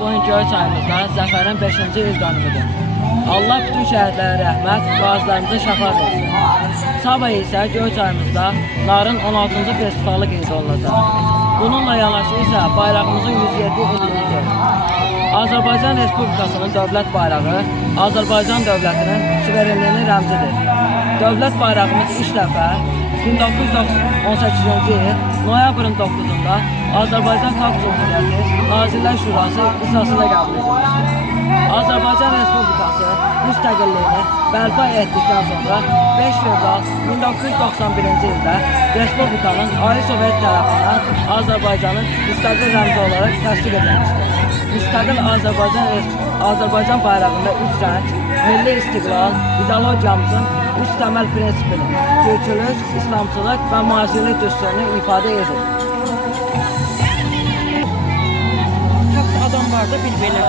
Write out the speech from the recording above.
bugün Göyçayımızda zəfərin 5-ci il dönümüdür. Allah bütün şəhidlərə rəhmət, qazilərimizə şəfa versin. Sabah isə Göyçayımızda Narın 16-cı festivalı qeyd olunacaq. Bununla yanaşı isə bayrağımızın 107 illiyidir. Azərbaycan Respublikasının dövlət bayrağı Azərbaycan dövlətinin suverenliyinin rəmzidir. Dövlət bayrağımız ilk dəfə 1918-ci il noyabrın 9-da Azərbaycan Xalq Cümhuriyyəti Nazirlər Şurası iclasında qəbul edilmişdir. Azərbaycan Respublikası müstəqilliyini bərpa etdikdən sonra 5 fevral 1991-ci ildə Respublikanın Ali Sovet tərəfindən Azərbaycanın müstəqil rəmzi olaraq təsdiq edilmişdir. Müstəqil Azərbaycan bayrağında 3 rəng, milli istiqlal, ideologiyamızın 3 təməl prinsipini, türkçülük, İslamçılıq və müasirlik düsturunu ifadə edir. Çok adam vardı bir belə.